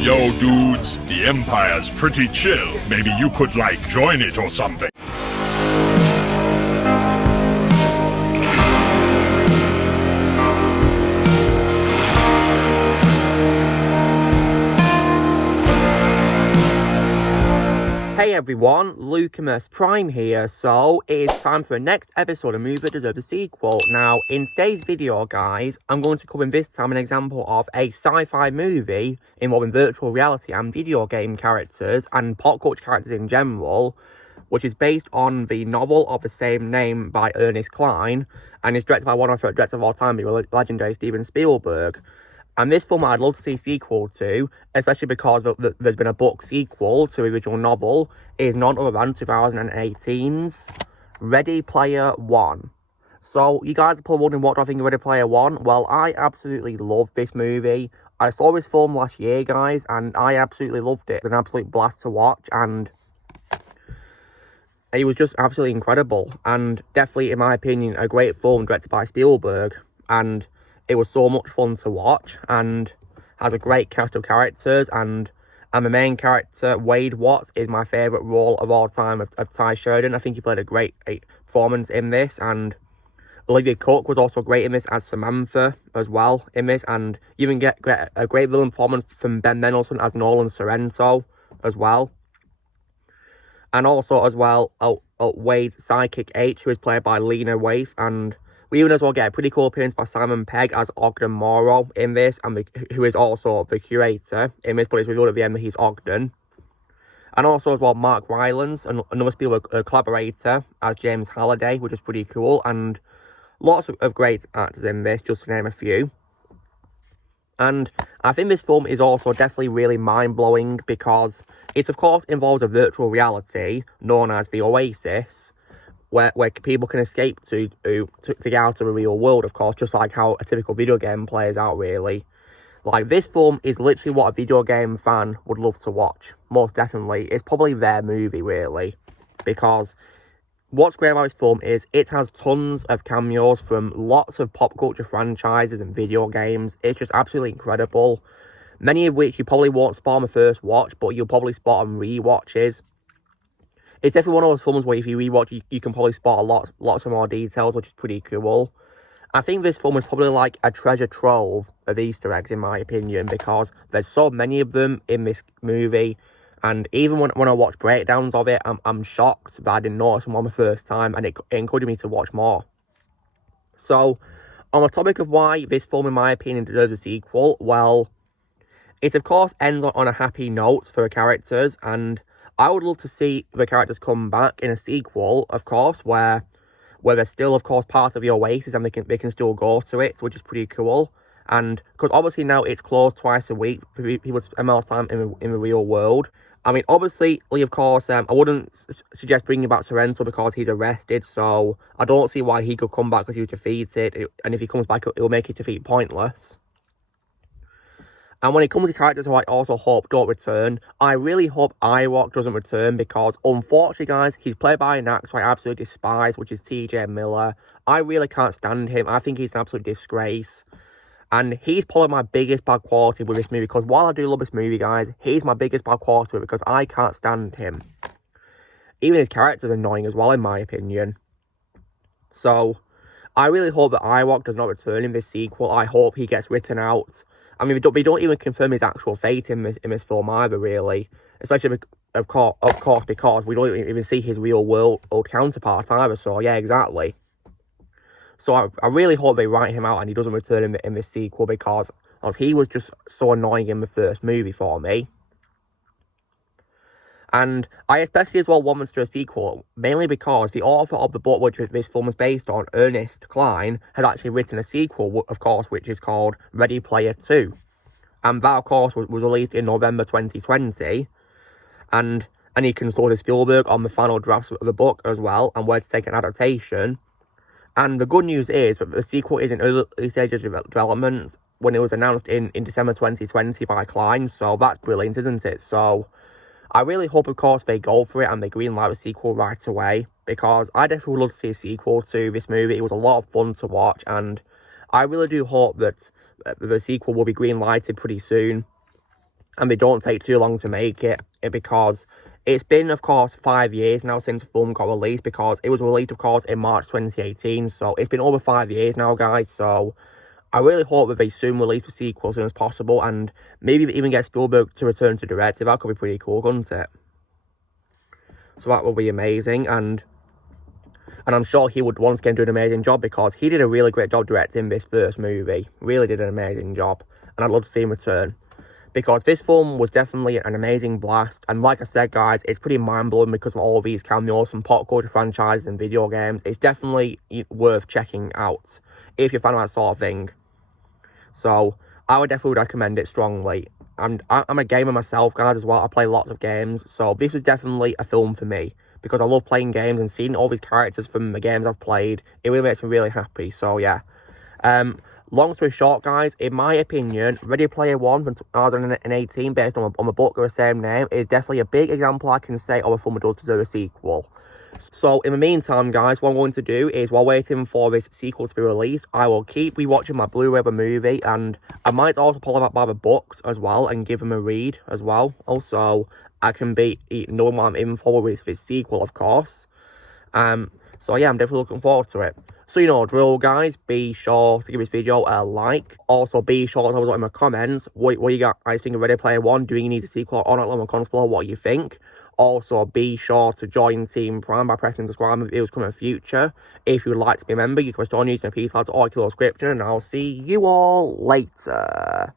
Yo, dudes, the Empire's pretty chill. Maybe you could, join it or something. Hey everyone, Lucamus Prime here. So, it is time for the next episode of Movie That Deserves a Sequel. Now, in today's video, guys, I'm going to cover this time an example of a sci-fi movie involving virtual reality and video game characters and pop culture characters in general, which is based on the novel of the same name by Ernest Cline, and is directed by one of my favourite directors of all time, the legendary Steven Spielberg. And this film I'd love to see a sequel to, especially because there's been a book sequel to the original novel, is none other than 2018's Ready Player One. So, you guys are probably wondering, what do I think of Ready Player One? Well, I absolutely love this movie. I saw this film last year, guys, and I absolutely loved it. It was an absolute blast to watch, and it was just absolutely incredible. And definitely, in my opinion, a great film directed by Spielberg. And it was so much fun to watch, and has a great cast of characters, and the main character, Wade Watts, is my favourite role of all time of Ty Sheridan. I think he played a great performance in this, and Olivia Cooke was also great in this as Samantha as well in this, and you even get a great villain performance from Ben Mendelsohn as Nolan Sorrento as well. And also as well, Wade's sidekick H, who is played by Lena Waithe, and we even as well get a pretty cool appearance by Simon Pegg as Ogden Morrow in this, and who is also the curator in this, but it's revealed at the end that he's Ogden. And also as well, Mark Rylance, another Spielberg collaborator, as James Halliday, which is pretty cool, and lots of great actors in this, just to name a few. And I think this film is also definitely really mind-blowing, because it of course involves a virtual reality known as the Oasis, where people can escape to get out of the real world, of course, just like how a typical video game plays out, really. This film is literally what a video game fan would love to watch, most definitely. It's probably their movie, really, because what's great about this film is it has tons of cameos from lots of pop culture franchises and video games. It's just absolutely incredible, many of which you probably won't spot on the first watch, but you'll probably spot on re-watches. It's definitely one of those films where if you rewatch, you can probably spot lots of more details, which is pretty cool. I think this film is probably like a treasure trove of Easter eggs, in my opinion, because there's so many of them in this movie. And even when I watch breakdowns of it, I'm shocked that I didn't notice them on the first time, and it encouraged me to watch more. So, on the topic of why this film, in my opinion, deserves a sequel, well, it of course ends on a happy note for the characters, and I would love to see the characters come back in a sequel, of course, where they're still, of course, part of the Oasis and they can still go to it, which is pretty cool. And because obviously now it's closed twice a week for people to spend more time in the real world. I mean, obviously, of course, I wouldn't suggest bringing back Sorrento because he's arrested, so I don't see why he could come back because he was defeated. And if he comes back, it will make his defeat pointless. And when it comes to characters who I also hope don't return, I really hope Ewok doesn't return, because unfortunately, guys, he's played by an actor I absolutely despise, which is TJ Miller. I really can't stand him. I think he's an absolute disgrace. And he's probably my biggest bad quality with this movie, because while I do love this movie, guys, he's my biggest bad quality with it, because I can't stand him. Even his character's annoying as well, in my opinion. So, I really hope that Ewok does not return in this sequel. I hope he gets written out. I mean, they don't even confirm his actual fate in this film either, really. Especially, of course, because we don't even see his real world counterpart either. So, yeah, exactly. So, I really hope they write him out and he doesn't return in this sequel, because he was just so annoying in the first movie for me. And I especially as well want to do a sequel, mainly because the author of the book which this film is based on, Ernest Cline, has actually written a sequel, of course, which is called Ready Player 2. And that, of course, was released in November 2020. And he consulted Spielberg on the final drafts of the book as well, and where to take an adaptation. And the good news is that the sequel is in early stages of development when it was announced in December 2020 by Cline, so that's brilliant, isn't it? So I really hope, of course, they go for it and they greenlight a sequel right away, because I definitely would love to see a sequel to this movie. It was a lot of fun to watch, and I really do hope that the sequel will be greenlighted pretty soon. and they don't take too long to make it, because it's been, of course, 5 years now since the film got released, because it was released, of course, in March 2018, so it's been over 5 years now, guys, so I really hope that they soon release the sequel as soon as possible, and maybe even get Spielberg to return to direct. That could be pretty cool, couldn't it? So that will be amazing, and I'm sure he would once again do an amazing job, because he did a really great job directing this first movie. Really did an amazing job, and I'd love to see him return, because this film was definitely an amazing blast. And like I said, guys, it's pretty mind-blowing because of all these cameos from pop culture franchises and video games. It's definitely worth checking out if you're a fan of that sort of thing. So I would definitely recommend it strongly. And I'm a gamer myself, guys, as well. I play lots of games, so this was definitely a film for me, because I love playing games and seeing all these characters from the games I've played. It really makes me really happy. So yeah, long story short, guys, in my opinion, Ready Player One from 2018, based on a book of the same name, is definitely a big example, I can say, of a film that does deserve a sequel. So in the meantime, guys, what I'm going to do is, while waiting for this sequel to be released, I will keep rewatching my Blu-ray of the movie, and I might also pull them up by the books as well and give them a read as well. Also, I can be knowing what I'm in for with this sequel, of course. So yeah, I'm definitely looking forward to it. So you know, drill, guys, be sure to give this video a like. Also, be sure to tell us in the comments what you guys think of Ready Player One. Do you need a sequel or not? Let me comment below what you think. Also, be sure to join Team Prime by pressing subscribe and videos coming in the future. If you would like to be a member, you can join using a Peace Lads or Kilo Description, and I'll see you all later.